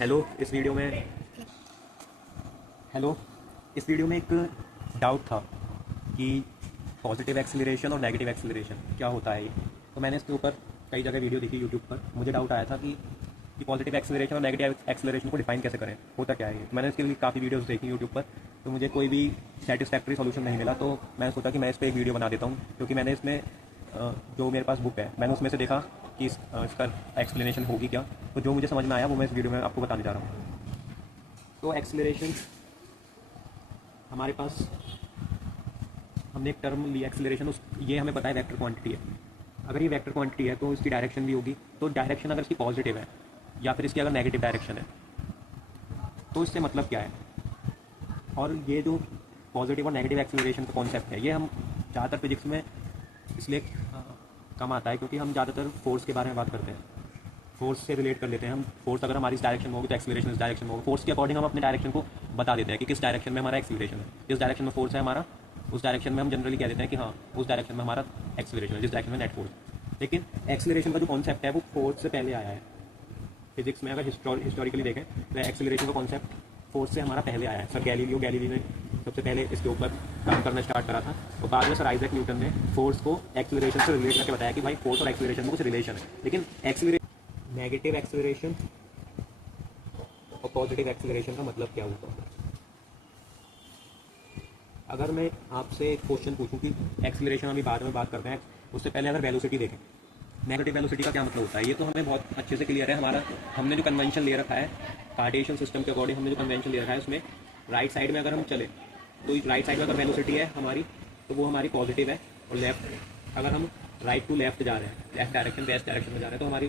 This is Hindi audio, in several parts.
हेलो इस वीडियो में हेलो इस वीडियो में एक डाउट था कि पॉजिटिव एक्सीलरेशन और नेगेटिव एक्सीलरेशन क्या होता है ये। तो मैंने इसके ऊपर कई जगह वीडियो देखी यूट्यूब पर। मुझे डाउट आया था कि पॉजिटिव एक्सीलरेशन और नेगेटिव एक्सीलरेशन को डिफाइन कैसे करें, होता क्या है ये। तो मैंने इसके लिए काफ़ी वीडियोस देखी यूट्यूब पर, तो मुझे कोई भी सेटिस्फैक्ट्री सॉल्यूशन नहीं मिला। तो मैंने सोचा कि मैं इस पर एक वीडियो बना देता हूँ, क्योंकि मैंने इसमें जो मेरे पास बुक है मैंने उसमें से देखा कि इसका एक्सप्लेनेशन होगी क्या। तो जो मुझे समझ में आया वो मैं इस वीडियो में आपको बताने जा रहा हूँ। तो एक्सीलरेशन हमारे पास हमने एक टर्म लिया एक्सीलरेशन, उस ये हमें पता है वेक्टर क्वांटिटी है। अगर ये वेक्टर क्वांटिटी है तो इसकी डायरेक्शन भी होगी। तो डायरेक्शन अगर इसकी पॉजिटिव है या फिर इसकी अगर नेगेटिव डायरेक्शन है तो इससे मतलब क्या है। और ये जो पॉजिटिव और नेगेटिव एक्सीलरेशन का कॉन्सेप्ट है ये हम ज़्यादातर फिजिक्स में इसलिए कम आता है क्योंकि हम ज़्यादातर फोर्स के बारे में बात करते हैं, फोर्स से रिलेट कर लेते हैं हम। फोर्स अगर हमारी इस डायरेक्शन में होगी तो एक्सीलरेशन इस डायरेक्शन में होगी। फोर्स के अकॉर्डिंग हम अपने डायरेक्शन को बता देते हैं कि किस डायरेक्शन में हमारा एक्सीलरेशन है। जिस डायरेक्शन में फोर्स है हमारा, उस डायरेक्शन में हम जनरली कह देते हैं कि हाँ उस डायरेक्शन में हमारा एक्सीलरेशन है, जिस डायरेक्शन में नेट फोर्स। लेकिन एक्सीलरेशन का जो कॉन्सेप्ट है वो फोर्स से पहले आया है। फिजिक्स में अगर हिस्टोरिकली देखें तो एक्सीलरेशन का कॉन्सेप्ट फोर्स से हमारा पहले आया है। सर गैलीली ने सबसे पहले इसके ऊपर काम करना स्टार्ट करा था। तो बाद में सर आइजैक न्यूटन ने फोर्स को एक्सीलरेशन से रिलेट करके बताया कि भाई फोर्स और एक्सीलरेशन में कुछ रिलेशन है। लेकिन नेगेटिव एक्सीलरेशन और पॉजिटिव एक्सीलरेशन का मतलब क्या होता है। अगर मैं आपसे एक क्वेश्चन पूछूं कि एक्सीलरेशन अभी बाद में बात करते हैं, उससे पहले अगर वेलोसिटी देखें, नेगेटिव वेलोसिटी का क्या मतलब होता है ये तो हमें बहुत अच्छे से क्लियर है। हमारा हमने जो कन्वेंशन ले रखा है कार्टेशियन सिस्टम के अकॉर्डिंग, हमने जो कन्वेंशन ले रखा है उसमें राइट साइड में अगर हम चले तो राइट साइड में अगर वेलोसिटी है हमारी तो वो हमारी पॉजिटिव है, और लेफ्ट अगर हम राइट टू लेफ्ट जा रहे हैं, लेफ्ट डायरेक्शन वेस्ट डायरेक्शन में जा रहे हैं तो हमारी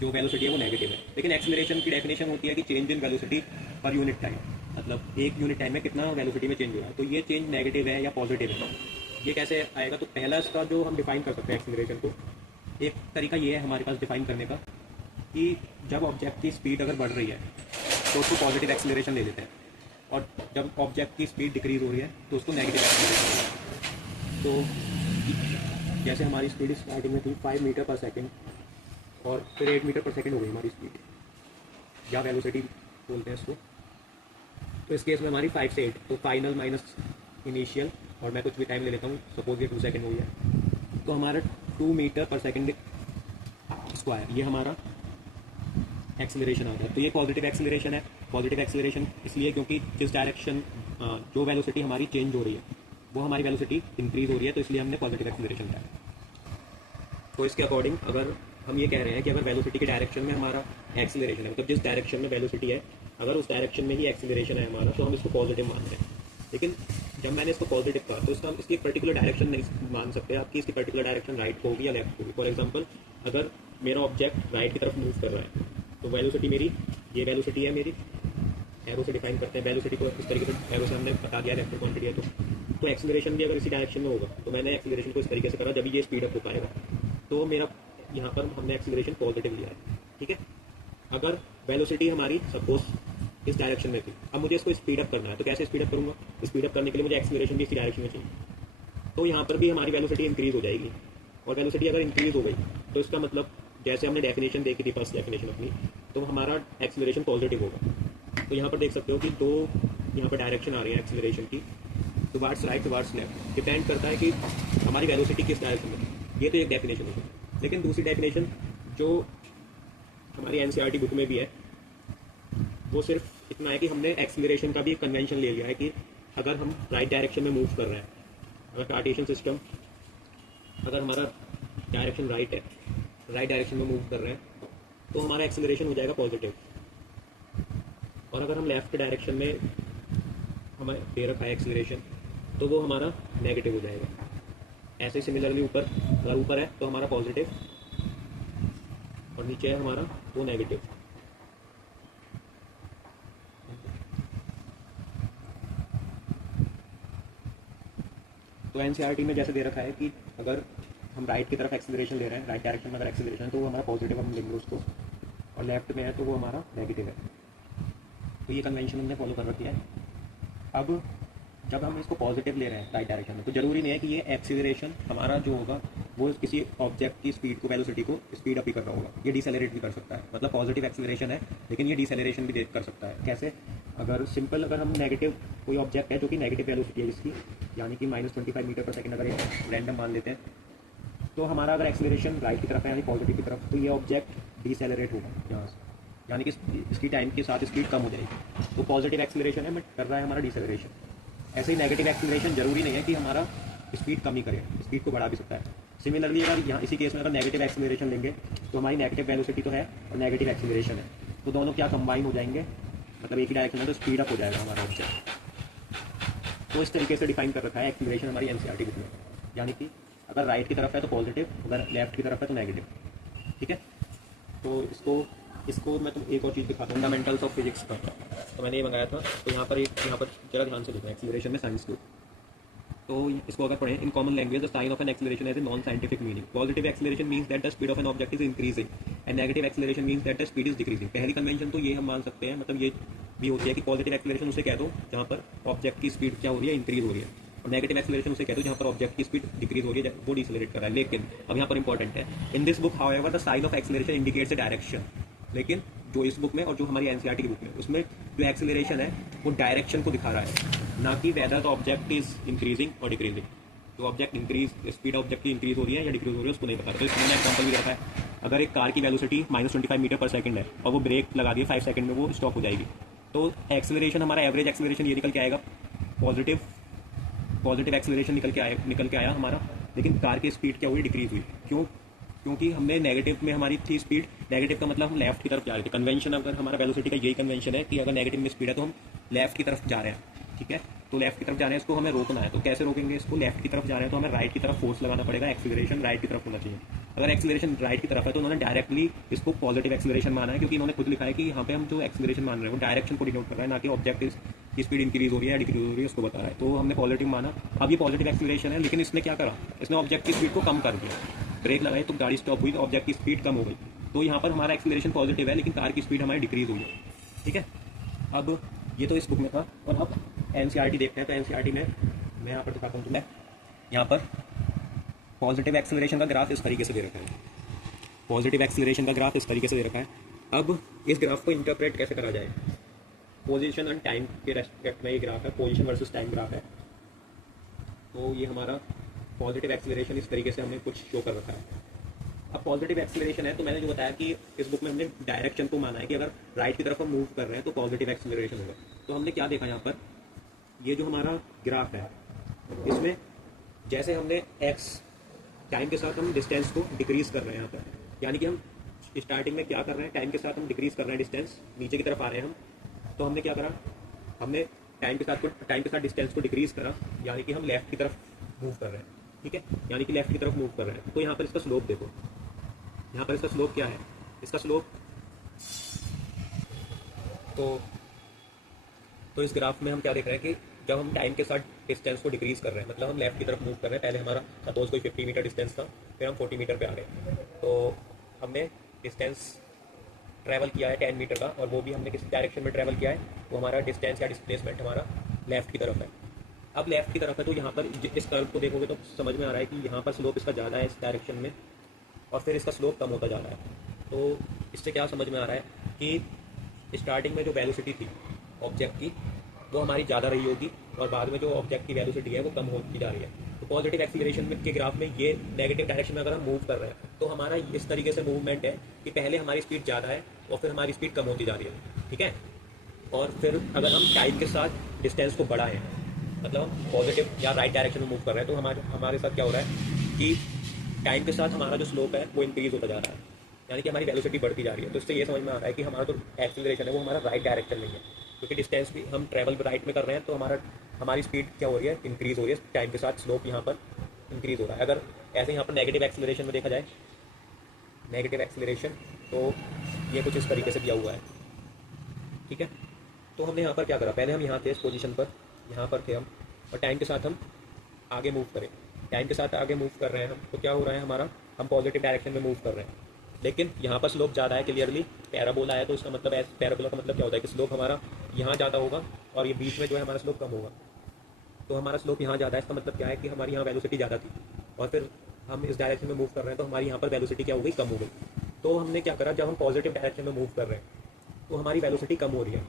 जो वेलोसिटी है वो नेगेटिव है। लेकिन एक्सीलरेशन की डेफिनेशन होती है कि change in velocity per unit time, मतलब एक यूनिट टाइम में कितना वेलोसिटी में चेंज हो रहा है। तो ये चेंज नेगेटिव है या पॉजिटिव है, ये कैसे आएगा। तो पहला इसका जो हम डिफाइन कर सकते हैं एक्सीलरेशन को, एक तरीका ये है हमारे पास डिफाइन करने का कि जब ऑब्जेक्ट की स्पीड अगर बढ़ रही है तो उसको पॉजिटिव एक्सीलरेशन ले लेते हैं, और जब ऑब्जेक्ट की स्पीड डिक्रीज हो रही है तो उसको नेगेटिव एक्सीलरेशन। तो जैसे हमारी स्पीड स्टार्टिंग में थी 5 मीटर पर सेकेंड और फिर 8 मीटर पर सेकेंड हो गई हमारी स्पीड, या वेलोसिटी बोलते हैं इसको। तो इस केस में हमारी 5 से 8, तो फाइनल माइनस इनिशियल, और मैं कुछ भी टाइम ले लेता हूँ, सपोज ये 2 सेकेंड हो गया, तो हमारा 2 मीटर पर सेकेंड स्क्वायर ये हमारा एक्सीलरेशन आ गया। तो ये पॉजिटिव एक्सीलरेशन है। पॉजिटिव एक्सीलरेशन इसलिए क्योंकि जिस डायरेक्शन जो वेलोसिटी हमारी चेंज हो रही है वो हमारी वेलोसिटी इंक्रीज हो रही है, तो इसलिए हमने पॉजिटिव एक्सीलरेशन किया। तो इसके अकॉर्डिंग अगर हम ये कह रहे हैं कि अगर वेलोसिटी के डायरेक्शन में हमारा एक्सीलरेशन है, मतलब जिस डायरेक्शन में वेलोसिटी है अगर उस डायरेक्शन में ही एक्सीलरेशन है हमारा, तो हम इसको पॉजिटिव मान रहे हैं। लेकिन जब मैंने इसको पॉजिटिव कहा तो इसकी एक पर्टिकुलर डायरेक्शन नहीं मान सकते आपकी इसकी पर्टिकुलर डायरेक्शन राइट होगी या लेफ्ट होगी। फॉर एग्जांपल अगर मेरा ऑब्जेक्ट राइट की तरफ मूव कर रहा है तो वेलोसिटी मेरी, ये वेलोसिटी है मेरी, एरो से डिफाइन करते हैं वेलोसिटी को इस तरीके से, एरो से हमने बता दिया वेक्टर क्वांटिटी है। तो एक्सीलरेशन भी अगर इसी डायरेक्शन में होगा तो मैंने एक्सीलरेशन को इस तरीके से करा जब ये स्पीड अप हो पाएगा, तो मेरा यहाँ पर हमने एक्सीलरेशन पॉजिटिव लिया है। ठीक है, अगर वेलोसिटी हमारी सपोज इस डायरेक्शन में थी, अब मुझे इसको स्पीड अप करना है, तो कैसे स्पीड अप करूँगा। स्पीड अप करने के लिए मुझे एक्सीलरेशन भी इसी डायरेक्शन में चाहिए, तो यहाँ पर भी हमारी वेलोसिटी इंक्रीज हो जाएगी। और वेलोसिटी अगर इंक्रीज हो गई तो इसका मतलब जैसे हमने डेफिनेशन देखी थी फर्स्ट डेफिनेशन अपनी, तो हमारा एक्सीलरेशन पॉजिटिव होगा। तो यहाँ पर देख सकते हो कि दो यहाँ पर डायरेक्शन आ रही है एक्सीलरेशन की, towards right towards left, depend करता है कि हमारी वेलोसिटी किस डायरेक्शन में। ये तो एक डेफिनेशन है। लेकिन दूसरी डेफिनेशन जो हमारी एनसीईआरटी बुक में भी है वो सिर्फ इतना है कि हमने एक्सीलरेशन का भी एक कन्वेंशन ले लिया है कि अगर हम राइट डायरेक्शन में मूव कर रहे हैं, अगर कार्टेशियन सिस्टम अगर हमारा डायरेक्शन राइट है, राइट डायरेक्शन में मूव कर रहे हैं, तो हमारा एक्सीलरेशन हो जाएगा पॉजिटिव। और अगर हम लेफ्ट डायरेक्शन में हमें दे रखा है एक्सीलरेशन तो वो हमारा नेगेटिव हो जाएगा। ऐसे सिमिलरली ऊपर, अगर ऊपर है तो हमारा पॉजिटिव और नीचे है हमारा वो नेगेटिव। तो एनसीईआरटी में जैसे दे रखा है कि अगर हम राइट की तरफ एक्सीलरेशन ले रहे हैं, राइट डायरेक्शन में अगर एक्सीलरेशन है तो वो हमारा पॉजिटिव हम लेंगे उसको, और लेफ्ट में है तो वो हमारा नेगेटिव है। तो ये कन्वेंशन हमने फॉलो कर रखी है। अब जब हम इसको पॉजिटिव ले रहे हैं राइट डायरेक्शन में, तो जरूरी नहीं है कि ये एक्सीलरेशन हमारा जो होगा वो किसी ऑब्जेक्ट की स्पीड को, वेलोसिटी को स्पीड अप ही कर रहा होगा। ये डिसेलरेट भी कर सकता है, मतलब पॉजिटिव एक्सेलरेशन है लेकिन ये डिसेलरेशन भी कर सकता है। कैसे? अगर हम नेगेटिव, कोई ऑब्जेक्ट है जो कि नेगेटिव वेलोसिटी है जिसकी, यानी कि -25 मीटर पर सेकंड अगर एक रैंडम मान लेते हैं, तो हमारा अगर एक्सेलरेशन राइट की तरफ है यानी पॉजिटिव की तरफ, तो ये ऑब्जेक्ट डिसेलरेट होगा यहाँ से, यानी कि इसकी टाइम के साथ स्पीड कम हो जाएगी। तो पॉजिटिव एक्सेलरेशन है, बट कर रहा है हमारा डिसेलरेशन। ऐसे ही नेगेटिव एक्सेलरेशन जरूरी नहीं है कि हमारा स्पीड कम ही करे, स्पीड को बढ़ा भी सकता है। सिमिलरली अगर यहाँ इसी केस में अगर नेगेटिव एक्सेलरेशन लेंगे तो हमारी नेगेटिव वेलोसिटी तो है और नेगेटिव एक्सेलरेशन है, तो दोनों क्या कंबाइन हो जाएंगे, मतलब एक ही डायरेक्शन में, तो स्पीड अप हो जाएगा हमारा ऑब्जेक्ट। तो इस तरीके से डिफाइन कर रखा है एक्सेलरेशन हमारी एनसीईआरटी बुक में, यानी कि अगर राइट की तरफ है तो पॉजिटिव, अगर लेफ्ट की तरफ है तो नेगेटिव। ठीक है, तो इसको मैं तुम एक और चीज़ दिखाता हूँ, फंडामेंटल्स ऑफ फिजिक्स का। तो मैंने ये मंगाया था, तो यहाँ पर जरा ध्यान से देखो एक्सेलरेशन में साइंस को। तो इसको अगर पढ़ें, in common language the sign of an acceleration has a non scientific meaning. Positive acceleration means that the speed of an object is increasing and negative acceleration means that the speed is decreasing. पहली कन्वेंशन तो ये हम मान सकते हैं, मतलब ये भी होती है कि पॉजिटिव एक्सेलरेशन उसे कह दो जहाँ पर ऑब्जेक्ट की स्पीड क्या हो रही है, इंक्रीज हो रही है, और नेगेटिव एक्सेलरेशन उसे कह दो जहाँ पर ऑब्जेक्ट की स्पीड डिक्रीज हो रही है, वो डिसेलरेट कर रहा है। लेकिन अब यहाँ पर इंपॉर्टेंट है, in this book however the sign of acceleration indicates a direction. लेकिन जो इस बुक में और जो हमारी एनसीईआरटी की बुक में, उसमें जो एक्सेलरेशन है वो डायरेक्शन को दिखा रहा है, ना कि whether the object is increasing और डिक्रीजिंग। जो ऑब्जेक्ट इंक्रीज, स्पीड ऑब्जेक्ट की इंक्रीज हो रही है या डिक्रीज हो रही है उसको नहीं बता रहा। तो इसमें मैंने एग्जाम्पल भी रखा है, अगर एक कार की वेलोसिटी -25 मीटर पर सेकंड है और वो ब्रेक लगा दिए 5 सेकंड में वो स्टॉप हो जाएगी, तो एक्सेलरेशन हमारा एवरेज एक्सेलरेशन ये निकल के आएगा, पॉजिटिव एक्सेलरेशन निकल के आया हमारा। लेकिन कार की स्पीड क्या हुई, डिक्रीज हुई। क्यों? क्योंकि हमने नेगेटिव में हमारी थी स्पीड, नेगेटिव का मतलब हम लेफ्ट की तरफ जा रहे थे। कन्वेंशन, अगर हमारा वेलोसिटी का यही कन्वेंशन है कि अगर नेगेटिव में स्पीड है तो हम लेफ्ट की तरफ जा रहे हैं। ठीक है, तो लेफ्ट की तरफ जा रहे हैं, इसको हमें रोकना है। तो कैसे रोकेंगे इसको? लेफ्ट की तरफ जा रहे हैं तो हमें राइट की तरफ फोर्स लगाना पड़ेगा, एक्सेलरेशन राइट की तरफ होना चाहिए। अगर एक्सेलरेशन राइट की तरफ है तो उन्होंने डायरेक्टली इसको पॉजिटिव एक्सेलरेशन माना है, क्योंकि इन्होंने खुद लिखा है कि यहाँ पे हम जो एक्सेलरेशन मान रहे हैं वो डायरेक्शन को डिनोट कर रहा है, ना कि ऑब्जेक्ट की स्पीड इंक्रीज हो रही है या डिक्रीज हो रही है उसको बता रहा है। तो हमने पॉजिटिव माना। अब ये पॉजिटिव एक्सेलरेशन है, लेकिन इसने क्या करा, इसने ऑब्जेक्ट की स्पीड को कम कर दिया। ब्रेक लगाई तो गाड़ी स्टॉप हुई, तो ऑब्जेक्ट की स्पीड कम हो गई। तो यहाँ पर हमारा एक्सेलरेशन पॉजिटिव है, लेकिन कार की स्पीड हमारी डिक्रीज हुई है। ठीक है, अब ये तो इस बुक में था, और अब एनसीईआरटी देखते हैं। तो एनसीईआरटी में मैं यहाँ पर दिखाता हूँ तुम्हें, यहाँ पर पॉजिटिव एक्सेलरेशन का ग्राफ इस तरीके से दे रखा है। पॉजिटिव एक्सेलरेशन का ग्राफ इस तरीके से दे रखा है। अब इस ग्राफ को इंटरप्रेट कैसे करा जाए? पोजीशन एंड टाइम के रेस्पेक्ट में ये ग्राफ है, पोजीशन वर्सेस टाइम ग्राफ है। तो ये हमारा पॉजिटिव एक्सेलरेशन इस तरीके से हमने कुछ शो कर रखा है। अब पॉजिटिव एक्सेलरेशन है, तो मैंने जो बताया कि इस बुक में हमने डायरेक्शन को माना है कि अगर राइट की तरफ हम मूव कर रहे हैं तो पॉजिटिव एक्सेलरेशन होगा। तो हमने क्या देखा यहाँ पर, ये जो हमारा ग्राफ है इसमें जैसे हमने एक्स टाइम के साथ हम डिस्टेंस को डिक्रीज कर रहे हैं यहाँ पर, यानी कि हम स्टार्टिंग में क्या कर रहे हैं, टाइम के साथ हम डिक्रीज कर रहे हैं डिस्टेंस, नीचे की तरफ आ रहे हैं हम। तो हमने क्या करा, हमने टाइम के साथ डिस्टेंस को डिक्रीज करा, यानी कि हम लेफ्ट की तरफ मूव कर रहे हैं। ठीक है, यानी कि लेफ्ट की तरफ मूव कर रहे हैं। तो यहाँ पर इसका स्लोप देखो, यहाँ पर इसका स्लोप क्या है, इसका स्लोप तो इस ग्राफ में हम क्या देख रहे हैं कि जब हम टाइम के साथ डिस्टेंस को डिक्रीज कर रहे हैं, मतलब हम लेफ्ट की तरफ मूव कर रहे हैं, पहले हमारा सपोज कोई 50 मीटर डिस्टेंस था, फिर हम 40 मीटर पे आ गए, तो हमने डिस्टेंस ट्रैवल किया है 10 मीटर का, और वो भी हमने किस डायरेक्शन में ट्रैवल किया है, वो हमारा डिस्टेंस या डिस्प्लेसमेंट हमारा लेफ्ट की तरफ है। अब लेफ्ट की तरफ है तो यहाँ पर इस कर्व को देखोगे तो समझ में आ रहा है कि यहाँ पर स्लोप इसका ज़्यादा है इस डायरेक्शन में, और फिर इसका स्लोप कम होता जा रहा है। तो इससे क्या समझ में आ रहा है कि स्टार्टिंग में जो वेलोसिटी थी ऑब्जेक्ट की वो हमारी ज़्यादा रही होगी, और बाद में जो ऑब्जेक्ट की वेलोसिटी है वो कम होती जा रही है। तो पॉजिटिव एक्सीलरेशन के ग्राफ में ये नेगेटिव डायरेक्शन में अगर हम मूव कर रहे हैं तो हमारा इस तरीके से मूवमेंट है कि पहले हमारी स्पीड ज़्यादा है और फिर हमारी स्पीड कम होती जा रही है। ठीक है, और फिर अगर हम टाइम के साथ डिस्टेंस को बढ़ाएं, मतलब हम पॉजिटिव या राइट डायरेक्शन में मूव कर रहे हैं, तो हमारे साथ क्या हो रहा है कि टाइम के साथ हमारा जो स्लोप है वो इंक्रीज होता जा रहा है, यानी कि हमारी वेलोसिटी बढ़ती जा रही है। तो इससे ये समझ में आ रहा है कि हमारा जो एक्सीलरेशन है वो हमारा राइट डायरेक्शन में है, क्योंकि डिस्टेंस भी हम ट्रैवल राइट में कर रहे हैं, तो हमारी स्पीड क्या हो रही है, इंक्रीज हो रही है टाइम के साथ, स्लोप यहाँ पर इंक्रीज हो रहा है। अगर ऐसे यहाँ पर नेगेटिव एक्सीलरेशन में देखा जाए, नेगेटिव एक्सीलरेशन, तो ये कुछ इस तरीके से दिया हुआ है। ठीक है, तो हमने यहाँ पर क्या करा, पहले हम यहाँ थे इस पोजीशन पर, यहाँ पर थे हम, और टाइम के साथ हम आगे मूव करें, टाइम के साथ आगे मूव कर रहे हैं हम, तो क्या हो रहा है हमारा, हम पॉजिटिव डायरेक्शन में मूव कर रहे हैं। लेकिन यहाँ पर स्लोप ज़्यादा है, क्लियरली पैराबोला है, तो इसका मतलब पैराबोला का मतलब क्या होता है कि स्लोप हमारा यहाँ ज़्यादा होगा और ये बीच में जो है हमारा स्लोप कम होगा। तो हमारा स्लोप यहाँ ज़्यादा है, इसका मतलब क्या है कि हमारी यहाँ वेलोसिटी ज़्यादा थी और फिर हम इस डायरेक्शन में मूव कर रहे हैं तो हमारी यहाँ पर वेलोसिटी क्या हो गई, कम हो गई। तो हमने क्या करा, जब हम पॉजिटिव डायरेक्शन में मूव कर रहे हैं तो हमारी वेलोसिटी कम हो रही है,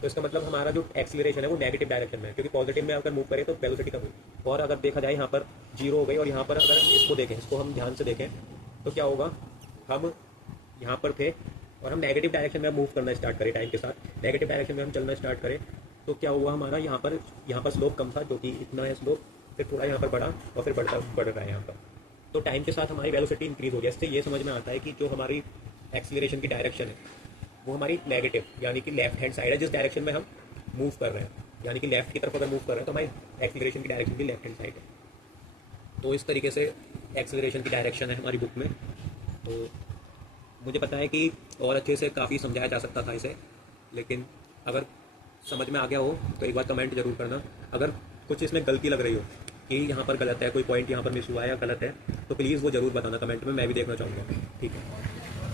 तो इसका मतलब हमारा जो एक्सीलरेशन है वो नेगेटिव डायरेक्शन में है, क्योंकि पॉजिटिव में अगर मूव करें तो वेलोसिटी कम हुई। और अगर देखा जाए यहाँ पर जीरो हो गई, और यहाँ पर अगर हम इसको देखें, इसको हम ध्यान से देखें तो क्या होगा, हम यहाँ पर थे और हम नेगेटिव डायरेक्शन में मूव करना स्टार्ट करें टाइम के साथ, नेगेटिव डायरेक्शन में हम चलना स्टार्ट करें तो क्या हुआ, हमारा यहाँ पर स्लोप कम था, जो कि इतना है स्लोप, फिर थोड़ा यहाँ पर बढ़ा और फिर बढ़ रहा है यहाँ पर। तो टाइम के साथ हमारी वेलोसिटी इंक्रीज हो गई। इससे ये समझ में आता है कि जो हमारी एक्सीलरेशन की डायरेक्शन है वो हमारी नेगेटिव, यानी कि लेफ्ट हैंड साइड है, जिस डायरेक्शन में हम मूव कर रहे हैं, यानी कि लेफ्ट की तरफ अगर मूव कर रहे हैं तो हमारी एक्सीलरेशन की डायरेक्शन भी लेफ्ट हैंड साइड है। तो इस तरीके से एक्सीलरेशन की डायरेक्शन है हमारी बुक में। तो मुझे पता है कि और अच्छे से काफ़ी समझाया जा सकता था इसे, लेकिन अगर समझ में आ गया हो तो एक बार कमेंट जरूर करना। अगर कुछ इसमें गलती लग रही हो कि यहाँ पर गलत है, कोई पॉइंट यहाँ पर मिस हुआ है या गलत है, तो प्लीज़ वो ज़रूर बताना कमेंट में, मैं भी देखना चाहूँगा। ठीक है।